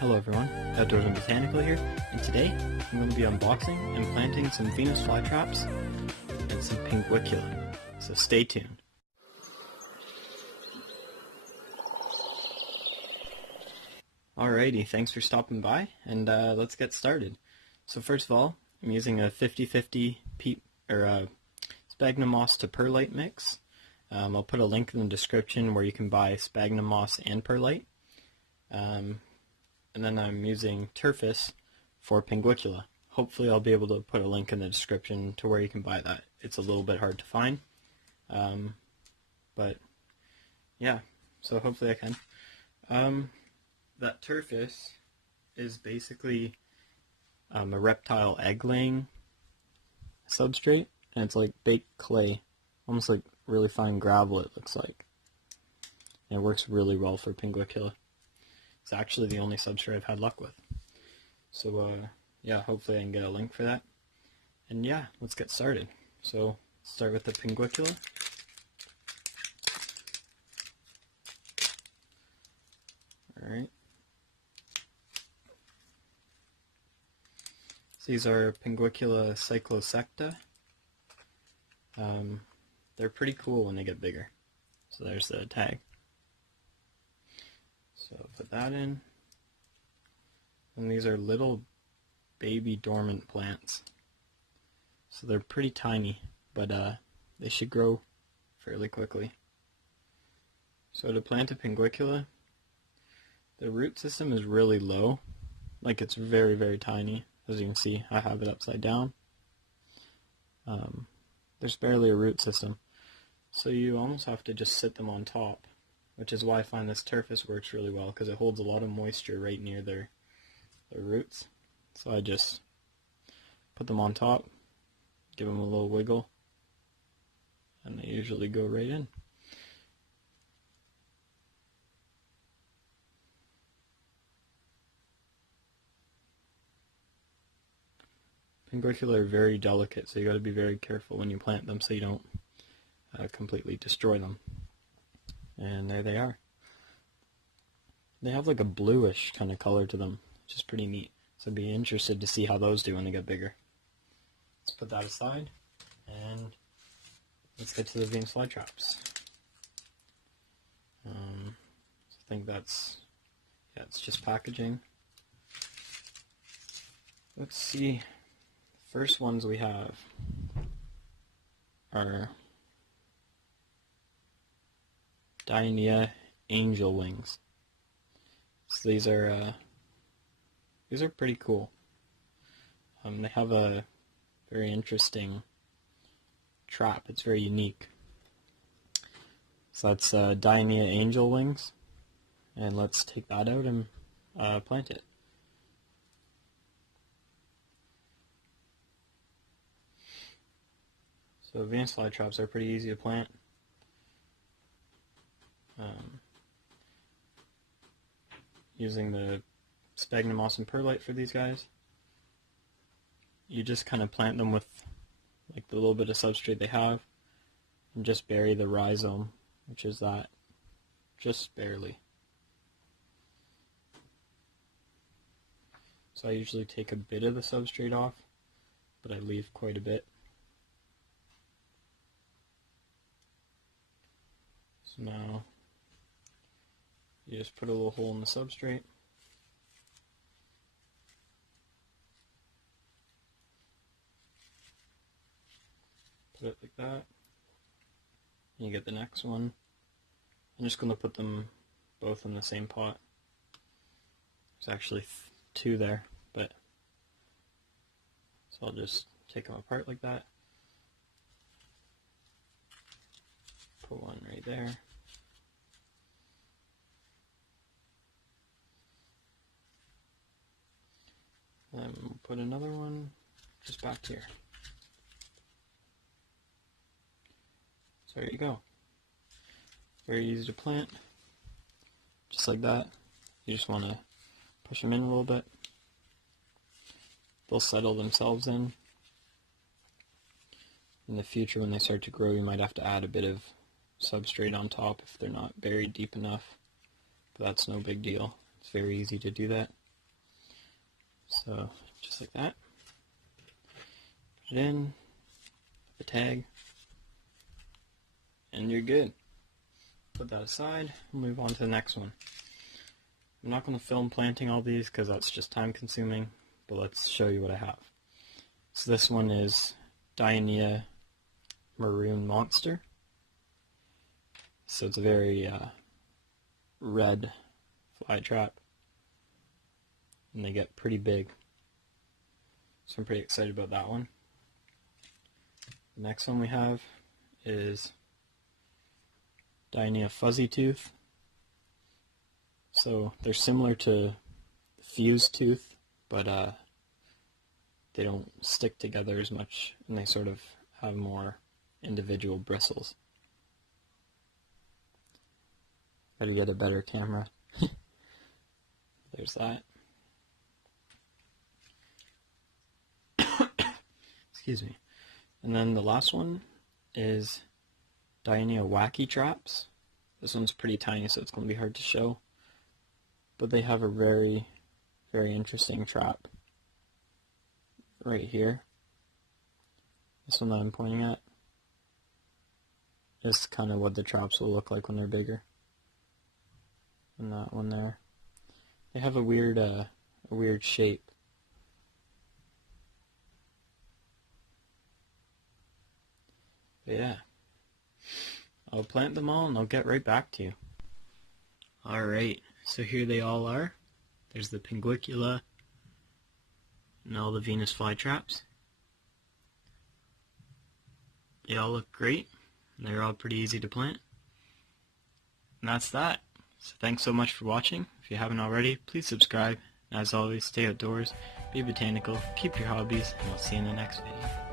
Hello everyone, Outdoors and Botanical here, and today I'm going to be unboxing and planting some Venus flytraps and some Pinguicula, so stay tuned. Alrighty, thanks for stopping by, and let's get started. So first of all, I'm using a 50-50 sphagnum moss to perlite mix. I'll put a link in the description where you can buy sphagnum moss and perlite. And then I'm using Turfus for Pinguicula. Hopefully I'll be able to put a link in the description to where you can buy that. It's a little bit hard to find. But yeah, so hopefully I can. That Turfus is basically a reptile egg-laying substrate, and it's like baked clay, almost like really fine gravel it looks like. And it works really well for Pinguicula. It's actually the only substrate I've had luck with. So yeah, hopefully I can get a link for that. And yeah, let's get started. So start with the Pinguicula. Alright. So these are Pinguicula cyclosecta. They're pretty cool when they get bigger. So there's the tag. So put that in. And these are little baby dormant plants. So they're pretty tiny, but they should grow fairly quickly. So to plant a Pinguicula, the root system is really low. Like it's very, very tiny. As you can see, I have it upside down. There's barely a root system. So you almost have to just sit them on top, which is why I find this Turfus works really well, because it holds a lot of moisture right near their roots. So I just put them on top, give them a little wiggle, and they usually go right in. Pinguicula are very delicate, so you got to be very careful when you plant them so you don't completely destroy them. And there they are. They have like a bluish kind of color to them, which is pretty neat. So I'd be interested to see how those do when they get bigger. Let's put that aside, and let's get to the Venus flytraps. I think that's, yeah, it's just packaging. Let's see. First ones we have are Dionea angel wings. So these are pretty cool. They have a very interesting trap. It's very unique. So that's Dionea angel wings, and let's take that out and plant it. So Venus flytraps are pretty easy to plant. Using the sphagnum moss and perlite for these guys, you just kind of plant them with like the little bit of substrate they have, and just bury the rhizome, which is that, just barely. So I usually take a bit of the substrate off, but I leave quite a bit. So now you just put a little hole in the substrate. Put it like that. And you get the next one. I'm just going to put them both in the same pot. There's actually two there, but so I'll just take them apart like that. Put one right there. Then we'll put another one just back here. So there you go. Very easy to plant. Just like that. You just want to push them in a little bit. They'll settle themselves in. In the future, when they start to grow, you might have to add a bit of substrate on top if they're not buried deep enough. But that's no big deal. It's very easy to do that. So just like that. Put it in, the tag, and you're good. Put that aside, move on to the next one. I'm not going to film planting all these because that's just time consuming, but let's show you what I have. So this one is Dionea Maroon Monster. So it's a very red fly trap, and they get pretty big. So I'm pretty excited about that one. The next one we have is Dionea Fuzzy Tooth. So they're similar to fused tooth, but they don't stick together as much, and they sort of have more individual bristles. Gotta get a better camera. There's that. Excuse me. And then the last one is Dionea Wacky Traps. This one's pretty tiny, so it's going to be hard to show. But they have a very, very interesting trap right here. This one that I'm pointing at is kind of what the traps will look like when they're bigger. And that one there. They have a weird shape. But yeah, I'll plant them all and I'll get right back to you. Alright, so here they all are. There's the Pinguicula and all the Venus flytraps. They all look great, and they're all pretty easy to plant. And that's that. So thanks so much for watching. If you haven't already, please subscribe. And as always, stay outdoors, be botanical, keep your hobbies, and I'll see you in the next video.